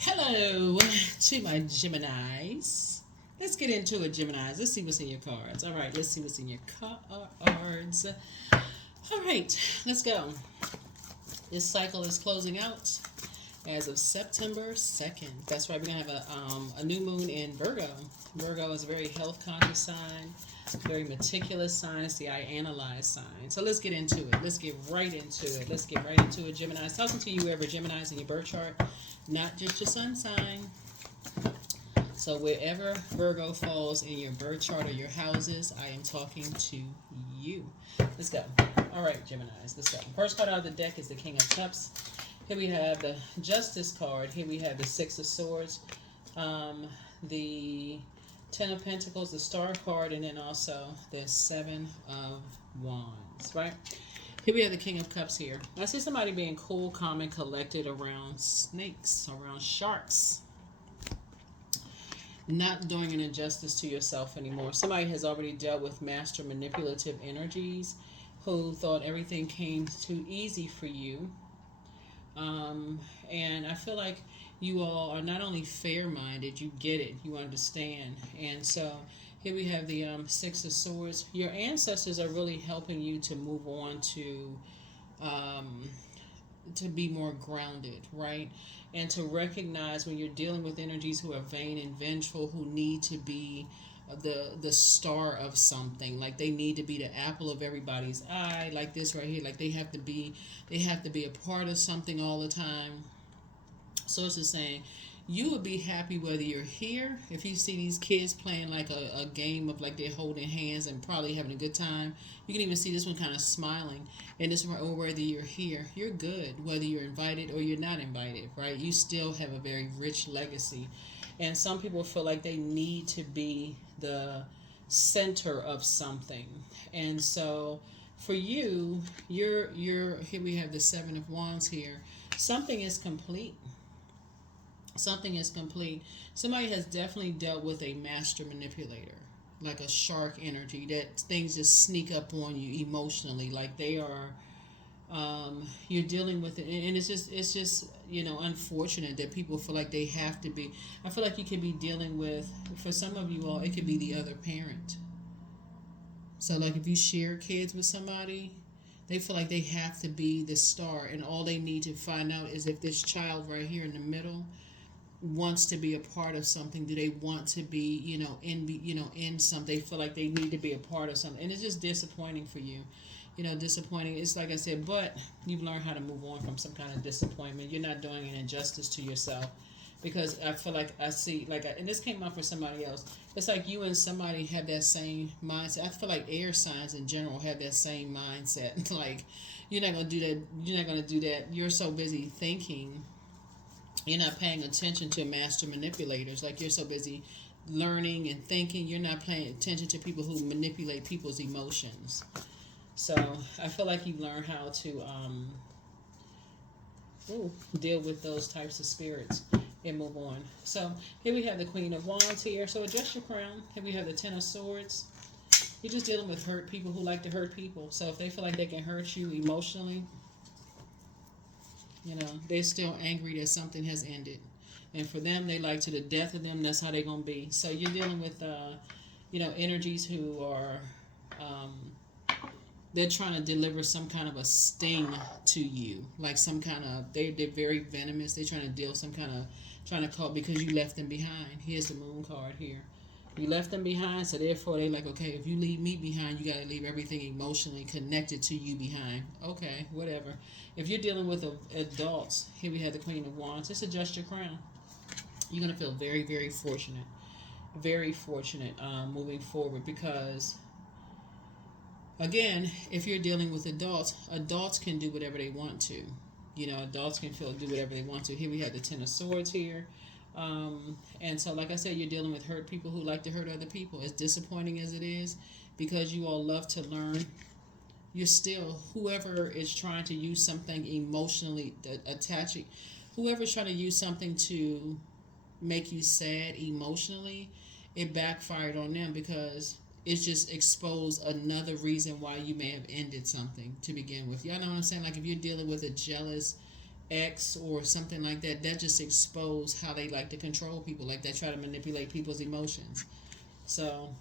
Hello to my Geminis. Let's get into it, Geminis. Let's see what's in your cards. All right, let's see what's in your cards. All right, let's go. This cycle is closing out as of September 2nd. That's right, we're going to have a new moon in Virgo. Virgo is a very health conscious sign, very meticulous sign. It's the I analyze sign. So let's get into it. Let's get right into it. Let's get right into it, Gemini. Talking to you, ever Gemini's in your birth chart, not just your sun sign. So wherever Virgo falls in your birth chart or your houses, I am talking to you. Let's go. All right, Geminis, let's go. First card out of the deck is the King of Cups. Here we have the Justice card. Here we have the Six of Swords, the Ten of Pentacles, the Star card, and then also the Seven of Wands, right? Here we have the King of Cups here. I see somebody being cool, calm, and collected around snakes, around sharks. Not doing an injustice to yourself anymore. Somebody has already dealt with master manipulative energies who thought everything came too easy for you. And I feel like you all are not only fair-minded, you get it, you understand. And so here we have the Six of Swords. Your ancestors are really helping you to move on to be more grounded, right? And to recognize when you're dealing with energies who are vain and vengeful, who need to be the star of something, like they need to be the apple of everybody's eye, like this right here, like they have to be a part of something all the time. So it's just saying you would be happy whether you're here. If you see these kids playing like a game of like they're holding hands and probably having a good time, you can even see this one kind of smiling. And this one, or whether you're here, you're good. Whether you're invited or you're not invited, right? You still have a very rich legacy. And some people feel like they need to be the center of something. And so for you, you're here we have the Seven of Wands here. Something is complete. Something is complete. Somebody has definitely dealt with a master manipulator, like a shark energy, that things just sneak up on you emotionally, like they are you're dealing with it. And it's just unfortunate that people feel like they have to be. I feel like you could be dealing with, for some of you all, it could be the other parent. So like if you share kids with somebody, they feel like they have to be the star, and all they need to find out is if this child right here in the middle wants to be a part of something. Do they want to be in something? They feel like they need to be a part of something, and it's just disappointing for you. Disappointing. It's like I said, but you've learned how to move on from some kind of disappointment. You're not doing an injustice to yourself, because I feel like I see, and this came up for somebody else. It's like you and somebody have that same mindset. I feel like air signs in general have that same mindset. Like you're not gonna do that. You're not gonna do that. You're so busy thinking. You're not paying attention to master manipulators. Like you're so busy learning and thinking. You're not paying attention to people who manipulate people's emotions. So I feel like you learn how to deal with those types of spirits and move on. So here we have the Queen of Wands here. So adjust your crown. Here we have the Ten of Swords. You're just dealing with hurt people who like to hurt people. So if they feel like they can hurt you emotionally, they're still angry that something has ended. And for them, they like to the death of them, that's how they're going to be. So you're dealing with, energies who are, they're trying to deliver some kind of a sting to you. Like some kind of, they're very venomous. They're trying to deal some kind of, trying to call, because you left them behind. Here's the Moon card here. You left them behind, so therefore they're like, okay, if you leave me behind, you got to leave everything emotionally connected to you behind. Okay, whatever. If you're dealing with adults, here we have the Queen of Wands. Just adjust your crown. You're going to feel very, very fortunate. Very fortunate moving forward, because, again, if you're dealing with adults can do whatever they want to. Adults can do whatever they want to. Here we have the Ten of Swords here. And so, like I said, you're dealing with hurt people who like to hurt other people. As disappointing as it is, because you all love to learn, you're still, whoever is trying to use something emotionally attaching, whoever's trying to use something to make you sad emotionally, it backfired on them, because it's just exposed another reason why you may have ended something to begin with. Y'all know what I'm saying? Like if you're dealing with a jealous ex or something like that, that just exposed how they like to control people, like they try to manipulate people's emotions. So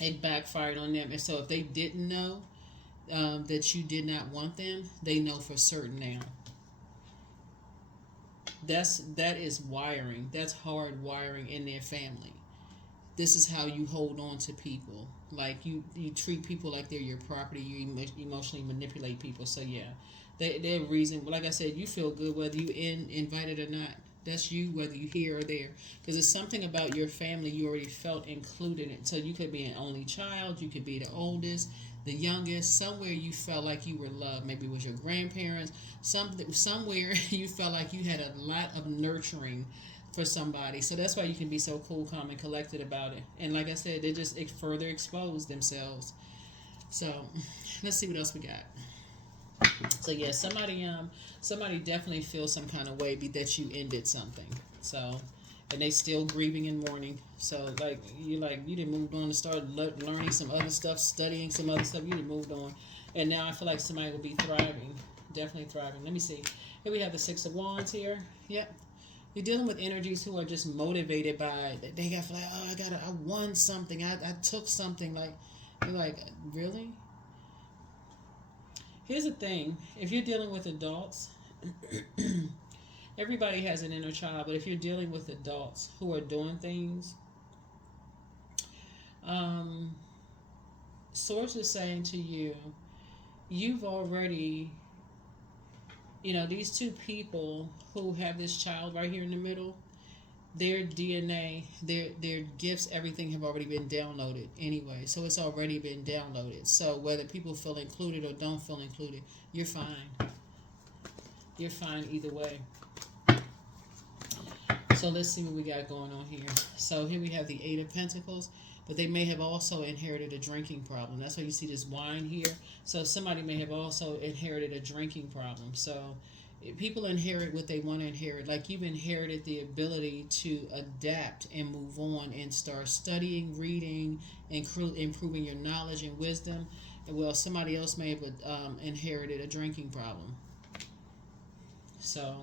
it backfired on them. And so if they didn't know that you did not want them, they know for certain now. That is wiring. That's hard wiring in their family. This is how you hold on to people. Like you treat people like they're your property. You emotionally manipulate people. So yeah, they're reason. Like I said, you feel good whether you invited or not. That's you, whether you here or there. Because it's something about your family you already felt included in. So you could be an only child. You could be the oldest, the youngest. Somewhere you felt like you were loved. Maybe it was your grandparents. Somewhere you felt like you had a lot of nurturing for somebody. So that's why you can be so cool, calm, and collected about it. And like I said, they just further expose themselves. So let's see what else we got. So yeah, somebody definitely feels some kind of way that you ended something. So, and they still grieving and mourning. So you didn't move on to start learning some other stuff, studying some other stuff. You didn't moved on, and now I feel like somebody will be thriving, definitely thriving. Let me see. Here we have the Six of Wands here. Yep. You're dealing with energies who are just motivated by they got like, oh, I won something, I took something. Like you're like, really? Here's the thing: if you're dealing with adults, everybody has an inner child, but if you're dealing with adults who are doing things, source is saying to you, you've already, these two people who have this child right here in the middle, their DNA, their gifts, everything have already been downloaded anyway. So it's already been downloaded. So whether people feel included or don't feel included, you're fine. You're fine either way. So let's see what we got going on here. So here we have the Eight of Pentacles, but they may have also inherited a drinking problem. That's why you see this wine here. So somebody may have also inherited a drinking problem. So people inherit what they want to inherit. Like you've inherited the ability to adapt and move on and start studying, reading, and improving your knowledge and wisdom. And well, somebody else may have inherited a drinking problem. So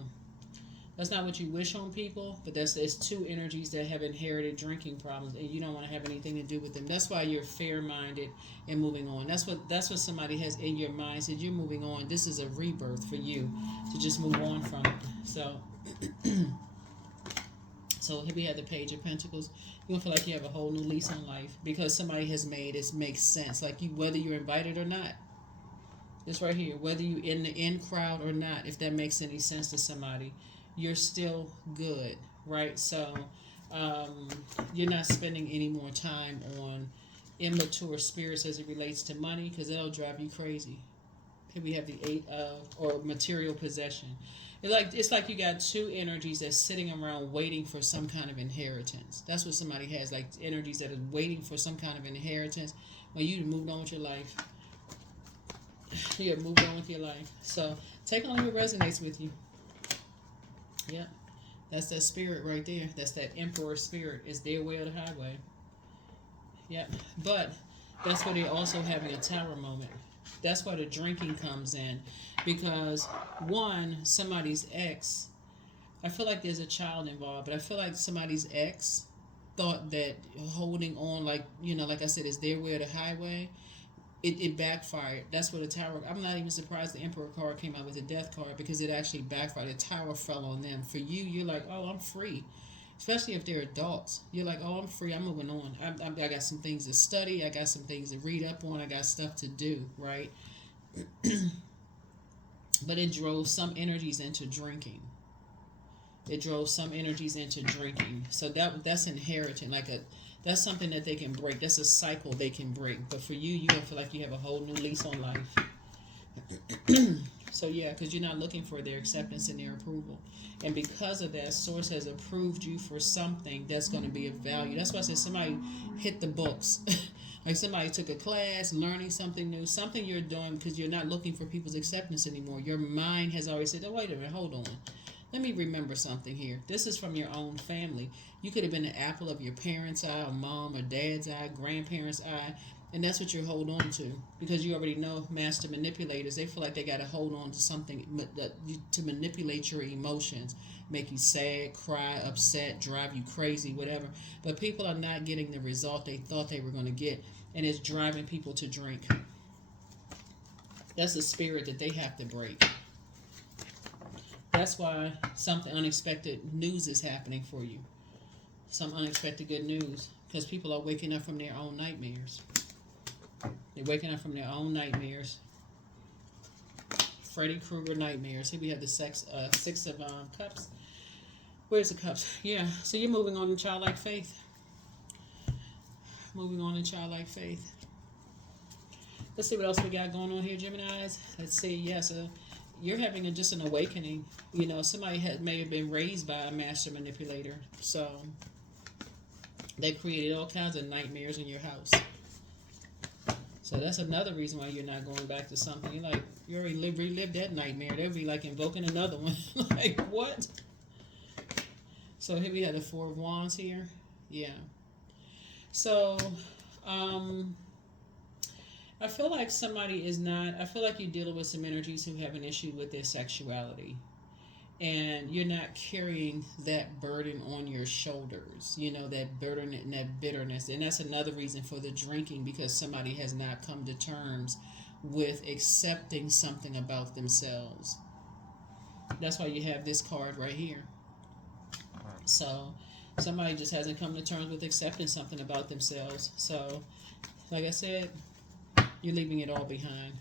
that's not what you wish on people, but it's two energies that have inherited drinking problems, and you don't want to have anything to do with them. That's why you're fair-minded and moving on. That's what somebody has in your mind. Said you're moving on. This is a rebirth for you to just move on from it. So, so here we have the Page of Pentacles. You're gonna feel like you have a whole new lease on life because somebody has made it makes sense. Like you, whether you're invited or not. This right here, whether you're in the in crowd or not, if that makes any sense to somebody, you're still good, right? So you're not spending any more time on immature spirits as it relates to money because that'll drive you crazy. Here we have the Eight of, or material possession. It's like you got two energies that's sitting around waiting for some kind of inheritance. That's what somebody has, like energies that are waiting for some kind of inheritance when you moved on with your life. You have moved on with your life. So take on what resonates with you. Yeah, that's that spirit right there. That's that emperor spirit. It's their way or the highway. Yep. But that's where they're also having a tower moment. That's why the drinking comes in. Because one, somebody's ex, I feel like there's a child involved, but I feel like somebody's ex thought that holding on, like I said, is their way or the highway. It backfired. That's what the tower. I'm not even surprised the Emperor card came out with the Death card because it actually backfired. The tower fell on them. For you, you're like, oh, I'm free. Especially if they're adults. You're like, oh, I'm free. I'm moving on. I got some things to study. I got some things to read up on. I got stuff to do, right? But it drove some energies into drinking. It drove some energies into drinking. So that's inherited. That's something that they can break. That's a cycle they can break. But for you, you're going to feel like you have a whole new lease on life. So yeah, because you're not looking for their acceptance and their approval. And because of that, Source has approved you for something that's going to be of value. That's why I said somebody hit the books. Like somebody took a class, learning something new, something you're doing because you're not looking for people's acceptance anymore. Your mind has already said, oh, wait a minute, hold on. Let me remember something here. This is from your own family. You could have been the apple of your parents' eye, or mom or dad's eye, grandparents' eye. And that's what you hold on to, because you already know master manipulators. They feel like they got to hold on to something to manipulate your emotions, make you sad, cry, upset, drive you crazy, whatever. But people are not getting the result they thought they were going to get, and it's driving people to drink. That's a spirit that they have to break. That's why something unexpected news is happening for you. Some unexpected good news, because people are waking up from their own nightmares. They're waking up from their own nightmares. Freddy Krueger nightmares. Here we have the Six of Cups. Where's the cups? Yeah. So you're moving on in childlike faith. Moving on in childlike faith. Let's see what else we got going on here, Geminis. Let's see. Yes, you're having just an awakening. You know, somebody may have been raised by a master manipulator. So they created all kinds of nightmares in your house. So that's another reason why you're not going back to something. You're like, you already relived that nightmare. They'll be like invoking another one. Like, what? So here we have the Four of Wands here. Yeah. So, I feel like somebody is not, I feel like you're dealing with some energies who have an issue with their sexuality. And you're not carrying that burden on your shoulders, you know, that burden and that bitterness. And that's another reason for the drinking, because somebody has not come to terms with accepting something about themselves. That's why you have this card right here. So somebody just hasn't come to terms with accepting something about themselves. So, like I said, you're leaving it all behind.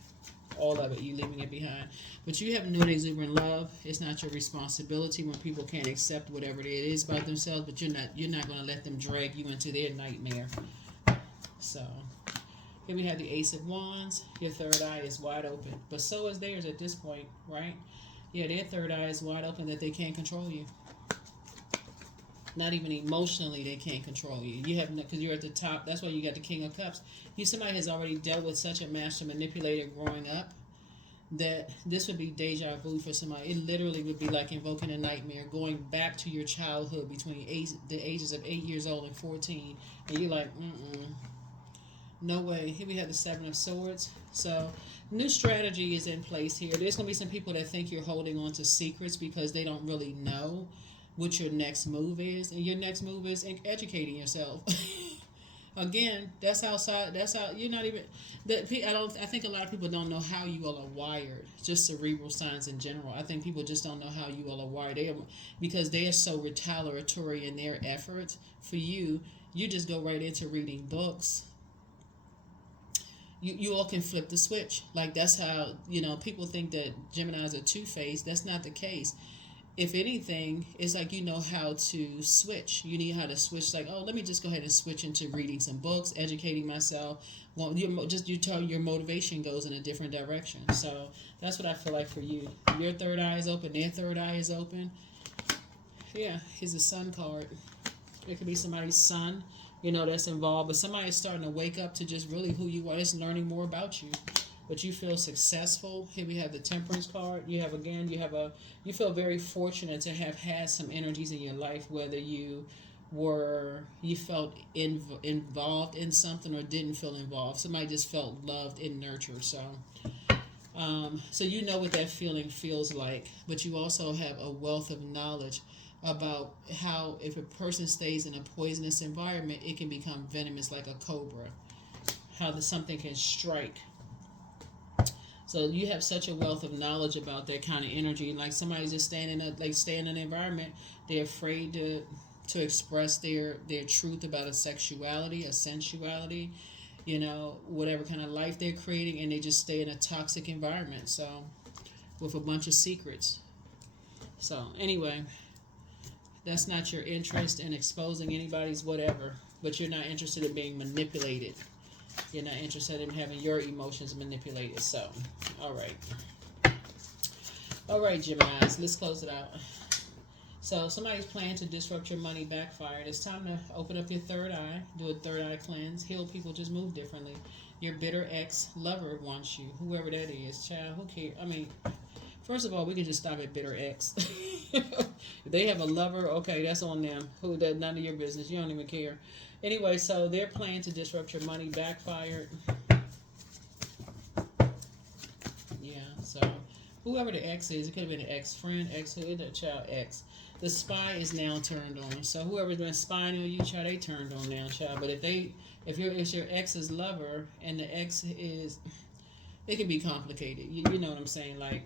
All of it, you leaving it behind. But you have new exuberant love. It's not your responsibility when people can't accept whatever it is about themselves, but you're not going to let them drag you into their nightmare. So here we have the Ace of Wands. Your third eye is wide open, but so is theirs at this point, right? Yeah, their third eye is wide open, that they can't control you. Not even emotionally, they can't control you. You have, because you're at the top. That's why you got the King of Cups. Somebody has already dealt with such a master manipulator growing up that this would be deja vu for somebody. It literally would be like invoking a nightmare, going back to your childhood between the ages of 8 years old and 14, and you're like, no way. Here we have the Seven of Swords. So new strategy is in place here. There's going to be some people that think you're holding on to secrets because they don't really know what your next move is, and your next move is educating yourself. Again, that's outside. That's how you're not even. I think a lot of people don't know how you all are wired. Just cerebral signs in general. I think people just don't know how you all are wired. Because they are so retaliatory in their efforts for you. You just go right into reading books. You all can flip the switch. Like, that's how, people think that Geminis are two-faced. That's not the case. If anything, it's like you know how to switch. You need how to switch. Like, oh, let me just go ahead and switch into reading some books, educating myself. Well, your motivation goes in a different direction. So that's what I feel like for you. Your third eye is open. Their third eye is open. Yeah, here's a Sun card. It could be somebody's son, that's involved. But somebody is starting to wake up to just really who you are. It's learning more about you. But you feel successful. Here we have the Temperance card. You feel very fortunate to have had some energies in your life, whether you felt involved in something or didn't feel involved. Somebody just felt loved and nurtured. So you know what that feeling feels like. But you also have a wealth of knowledge about how if a person stays in a poisonous environment, it can become venomous like a cobra. How something can strike. So you have such a wealth of knowledge about that kind of energy. Like somebody's just staying in an environment, they're afraid to express their truth about a sexuality, a sensuality, whatever kind of life they're creating, and they just stay in a toxic environment. So with a bunch of secrets. So anyway, that's not your interest in exposing anybody's whatever, but you're not interested in being manipulated. You're not interested in having your emotions manipulated. So, all right, Geminis, let's close it out. So, somebody's planning to disrupt your money backfired. It's time to open up your third eye, do a third eye cleanse, heal people, just move differently. Your bitter ex-lover wants you, whoever that is, child, who cares? I mean, first of all, we can just stop at bitter ex. If they have a lover, okay, that's on them. Who that? None of your business. You don't even care. Anyway, so their plan to disrupt your money backfired. Yeah. So whoever the ex is, it could have been an ex friend, ex who is that child ex. The spy is now turned on. So whoever's been spying on you, child, they turned on now, child. But if your ex's lover and the ex is, it can be complicated. You know what I'm saying, like.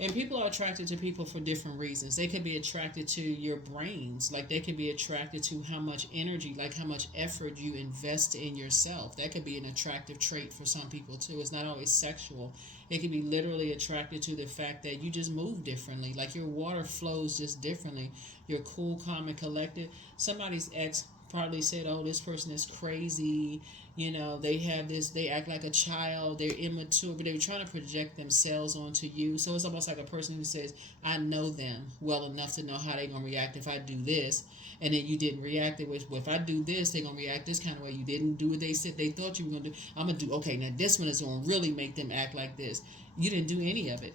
And people are attracted to people for different reasons. They could be attracted to your brains. Like they could be attracted to how much energy, like how much effort you invest in yourself. That could be an attractive trait for some people too. It's not always sexual. It could be literally attracted to the fact that you just move differently. Like your water flows just differently. You're cool, calm, and collected. Somebody's ex probably said, oh, this person is crazy. You know, they have this, they act like a child, they're immature, but they were trying to project themselves onto you. So it's almost like a person who says, I know them well enough to know how they're going to react if I do this. And then you didn't react it with, well, if I do this, they're going to react this kind of way. You didn't do what they said they thought you were going to do. I'm going to do, okay, now this one is going to really make them act like this. You didn't do any of it.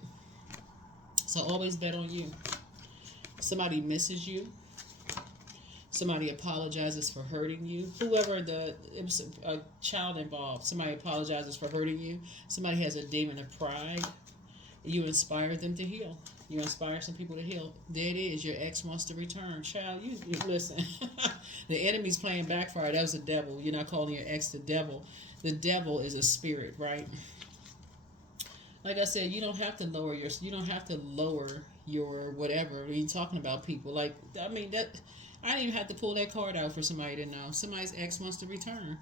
So always bet on you. Somebody misses you. Somebody apologizes for hurting you. Whoever it was a child involved. Somebody apologizes for hurting you. Somebody has a demon of pride. You inspire them to heal. You inspire some people to heal. There it is. Your ex wants to return. Child, you listen. The enemy's playing backfire. That was the devil. You're not calling your ex the devil. The devil is a spirit, right? Like I said, you don't have to lower your whatever. When you're talking about people, like I mean that. I didn't even have to pull that card out for somebody to know. Somebody's ex wants to return.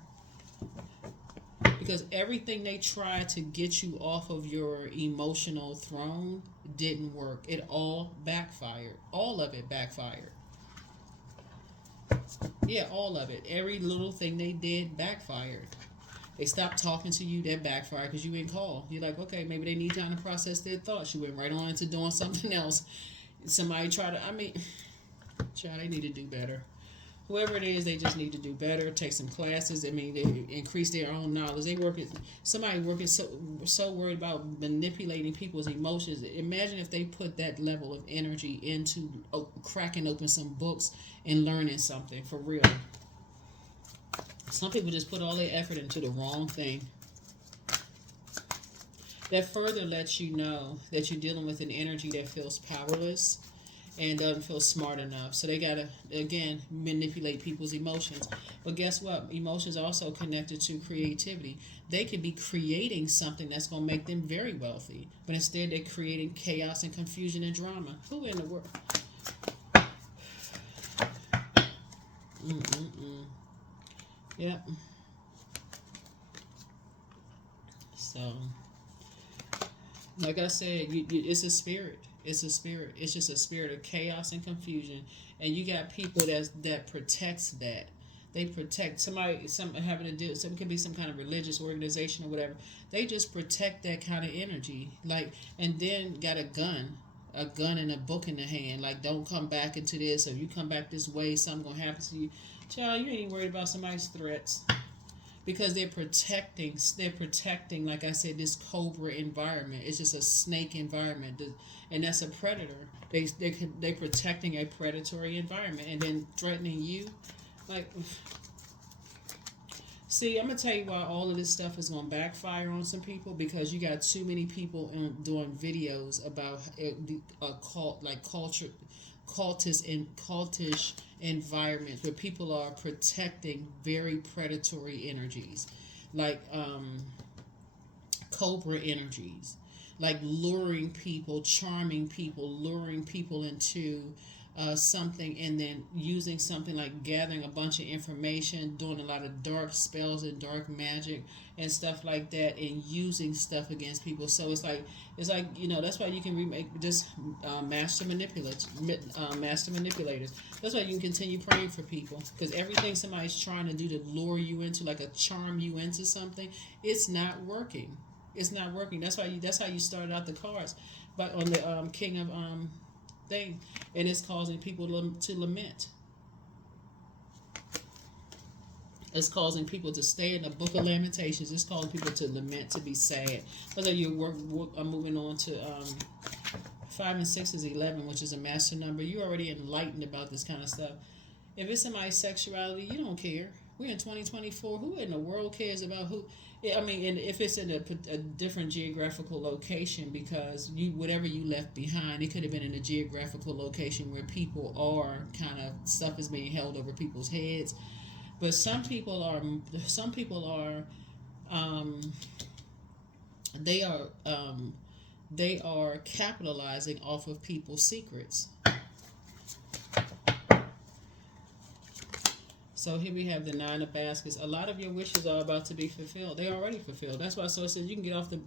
Because everything they tried to get you off of your emotional throne didn't work. It all backfired. All of it backfired. Yeah, all of it. Every little thing they did backfired. They stopped talking to you, that backfired because you didn't call. You're like, okay, maybe they need time to process their thoughts. You went right on into doing something else. Somebody tried to, child, they need to do better. Whoever it is, they just need to do better. Take some classes. I mean, they increase their own knowledge. Somebody working so worried about manipulating people's emotions. Imagine if they put that level of energy into cracking open some books and learning something for real. Some people just put all their effort into the wrong thing. That further lets you know that you're dealing with an energy that feels powerless and doesn't feel smart enough. So they got to, again, manipulate people's emotions. But guess what? Emotions are also connected to creativity. They could be creating something that's going to make them very wealthy. But instead, they're creating chaos and confusion and drama. Who in the world? Yep. So, like I said, it's a spirit. It's a spirit. It's just a spirit of chaos and confusion. And you got people that protects that. They protect somebody, having to do. Some could be some kind of religious organization or whatever. They just protect that kind of energy. Like, and then got a gun and a book in the hand. Like, don't come back into this. Or if you come back this way, something gonna happen to you. Child, you ain't even worried about somebody's threats. Because they're protecting, like I said, this cobra environment. It's just a snake environment, and that's a predator. They're protecting a predatory environment, and then threatening you. Like, see, I'm gonna tell you why all of this stuff is gonna backfire on some people, because you got too many people doing videos about a cult, like cultish environments where people are protecting very predatory energies, like cobra energies, like luring people, charming people, luring people into something, and then using something like gathering a bunch of information, doing a lot of dark spells and dark magic and stuff like that, and using stuff against people. So it's like that's why you can remake just master manipulators. That's why you can continue praying for people, because everything somebody's trying to do to lure you into, like a charm you into something, it's not working. It's not working. That's how you started out the cards, but on the King of thing, and it's causing people to lament. It's causing people to stay in the Book of Lamentations. It's causing people to lament, to be sad. That's why I'm moving on to 5 and 6 is 11, which is a master number. You're already enlightened about this kind of stuff. If it's somebody's sexuality, you don't care. We're in 2024. Who in the world cares about who? I mean, and if it's in a different geographical location, because whatever you left behind, it could have been in a geographical location where people are kind of stuff is being held over people's heads. But some people are um, they are they are capitalizing off of people's secrets. So here we have the 9 of baskets. A lot of your wishes are about to be fulfilled. They are already fulfilled. That's why so it says you can get off the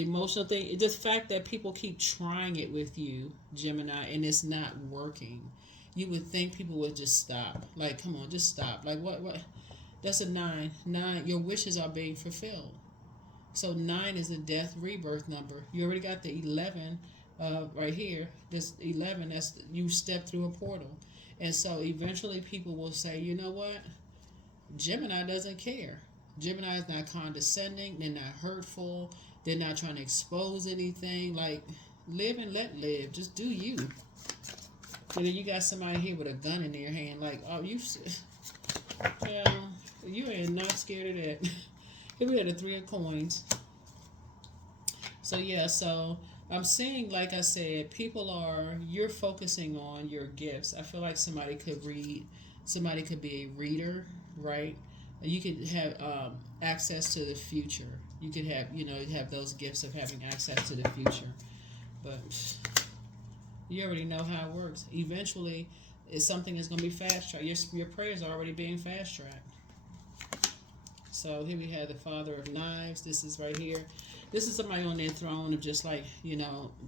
emotional thing. The fact that people keep trying it with you, Gemini, and it's not working. You would think people would just stop. Like, come on, just stop. Like, what? That's a 9. 9, your wishes are being fulfilled. So 9 is a death rebirth number. You already got the 11 right here. This 11, that's you step through a portal. And so eventually people will say, you know what? Gemini doesn't care. Gemini is not condescending. They're not hurtful. They're not trying to expose anything. Like, live and let live. Just do you. And then you got somebody here with a gun in their hand. Like, oh, yeah, you ain't not scared of that. Here we had the 3 of coins. So, yeah, so I'm seeing, like I said, you're focusing on your gifts. I feel like somebody could be a reader, right? You could have access to the future. You could have those gifts of having access to the future. But you already know how it works. Eventually, it's something that's going to be fast tracked. Your prayers are already being fast tracked. So here we have the Father of Knives. This is right here. This is somebody on their throne of just like,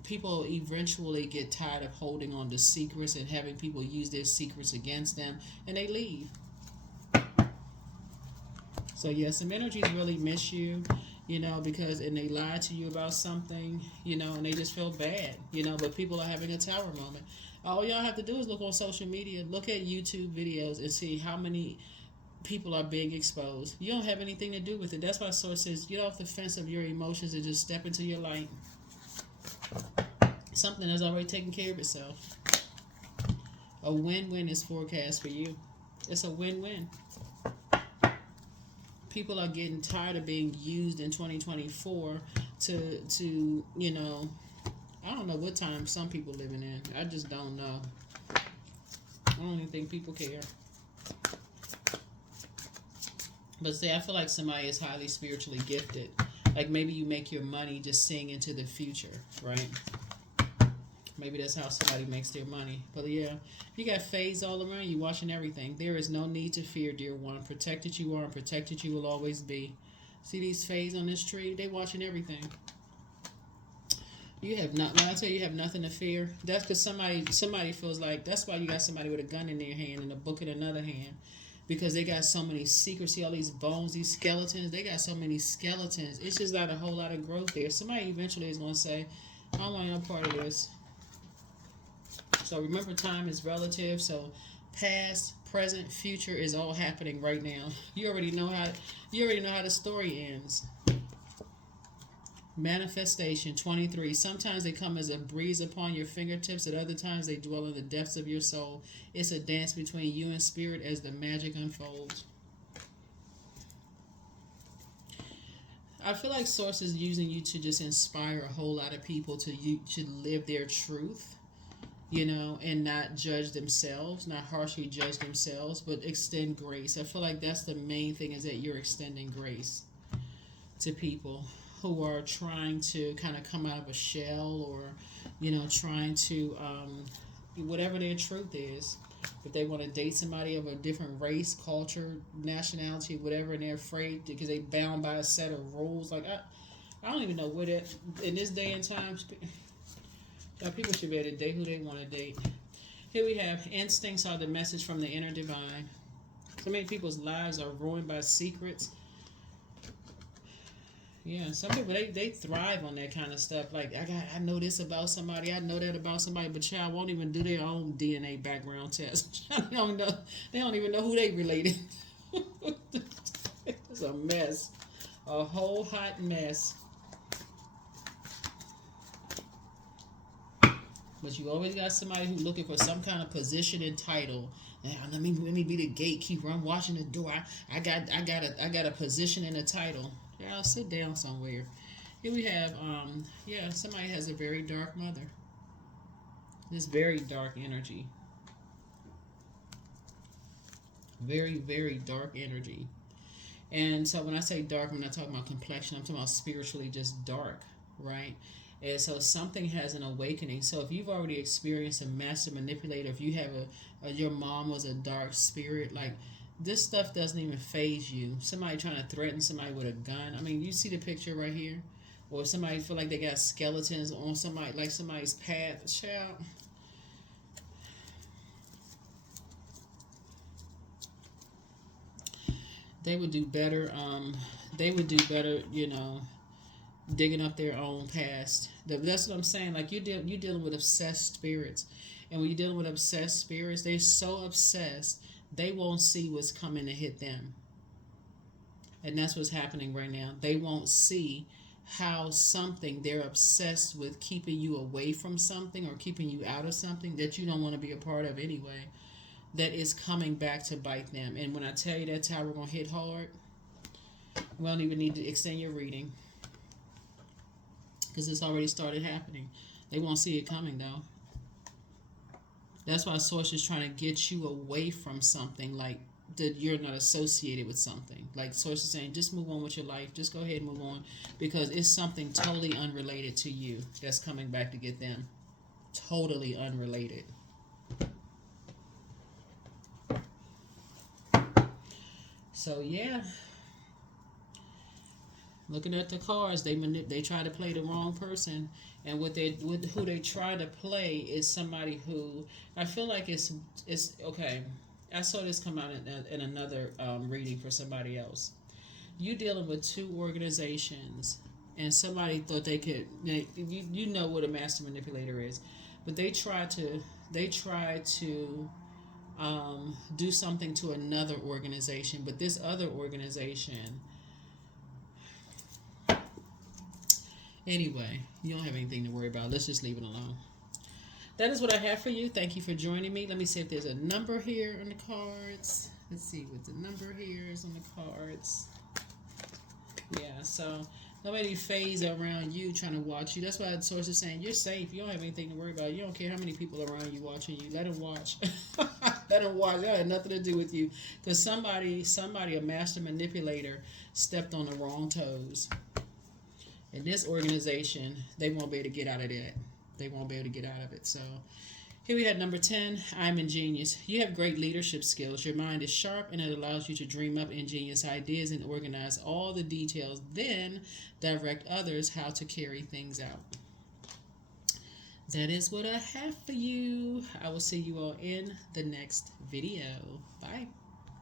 people eventually get tired of holding on to secrets and having people use their secrets against them, and they leave. So, yeah, some energies really miss you, because, and they lie to you about something, and they just feel bad, but people are having a tower moment. All y'all have to do is look on social media, look at YouTube videos, and see how many people are being exposed. You don't have anything to do with it. That's why Source says get off the fence of your emotions and just step into your light. Something that's already taken care of itself. A win-win is forecast for you. It's a win-win. People are getting tired of being used in 2024 to I don't know what time some people living in. I just don't know. I don't even think people care. But see, I feel like somebody is highly spiritually gifted. Like maybe you make your money just seeing into the future, right? Maybe that's how somebody makes their money. But yeah, you got phase all around you, watching everything. There is no need to fear, dear one. Protected you are and protected you will always be. See these phase on this tree? They watching everything. You have not. When I tell you have nothing to fear, that's because somebody feels like that's why you got somebody with a gun in their hand and a book in another hand. Because they got so many secrets, see all these bones, these skeletons. They got so many skeletons. It's just not a whole lot of growth there. Somebody eventually is going to say, I don't want no part of this. So remember, time is relative. So past, present, future is all happening right now. You already know how the story ends. Manifestation 23. Sometimes they come as a breeze upon your fingertips. At other times they dwell in the depths of your soul. It's a dance between you and spirit as the magic unfolds. I feel like Source is using you to just inspire a whole lot of people to live their truth, and not judge themselves, not harshly judge themselves, but extend grace. I feel like that's the main thing, is that you're extending grace to people who are trying to kind of come out of a shell, or trying to whatever their truth is. If they want to date somebody of a different race, culture, nationality, whatever, and they're afraid because they bound by a set of rules. Like I don't even know what it in this day and time. People should be able to date who they want to date. Here we have instincts are the message from the inner divine. So many people's lives are ruined by secrets. Yeah, some people they thrive on that kind of stuff. Like I know this about somebody, I know that about somebody, but child won't even do their own DNA background test. They don't even know who they related. It's a mess, a whole hot mess. But you always got somebody who's looking for some kind of position and title. Let me be the gatekeeper. I'm watching the door. I got a position and a title. Yeah, I'll sit down somewhere. Here we have somebody has a very dark mother. This very dark energy. Very, very dark energy. And so when I say dark, I'm not talking about complexion. I'm talking about spiritually just dark, right? And so something has an awakening. So if you've already experienced a master manipulator, if you have your mom was a dark spirit, like this stuff doesn't even phase you. Somebody trying to threaten somebody with a gun. I mean, you see the picture right here, or somebody feel like they got skeletons on somebody, like somebody's path. Child. They would do better. They would do better. Digging up their own past. That's what I'm saying. Like you're dealing with obsessed spirits, and when you're dealing with obsessed spirits, they're so obsessed they won't see what's coming to hit them, and that's what's happening right now. They won't see how something they're obsessed with keeping you away from something or keeping you out of something that you don't want to be a part of anyway. That is coming back to bite them. And when I tell you that's how we're gonna hit hard, we don't even need to extend your reading, because it's already started happening. They won't see it coming though. That's why Source is trying to get you away from something, like that you're not associated with something. Like Source is saying, just move on with your life. Just go ahead and move on, because it's something totally unrelated to you that's coming back to get them. Totally unrelated. So yeah. Looking at the cards, they try to play the wrong person, and who they try to play is somebody who I feel like it's okay. I saw this come out in another reading for somebody else. You dealing with two organizations, and somebody thought they could. You know what a master manipulator is, but they try to do something to another organization, but this other organization. Anyway, you don't have anything to worry about. Let's just leave it alone. That is what I have for you. Thank you for joining me. Let me see if there's a number here on the cards. Let's see what the number here is on the cards. Yeah, so nobody phase around you trying to watch you. That's why the source is saying you're safe. You don't have anything to worry about. You don't care how many people around you watching you. Let them watch. Let them watch. That had nothing to do with you. Because somebody, a master manipulator, stepped on the wrong toes. In this organization, they won't be able to get out of that. They won't be able to get out of it. So here we had number 10, I'm ingenious. You have great leadership skills. Your mind is sharp, and it allows you to dream up ingenious ideas and organize all the details, then direct others how to carry things out. That is what I have for you. I will see you all in the next video. Bye.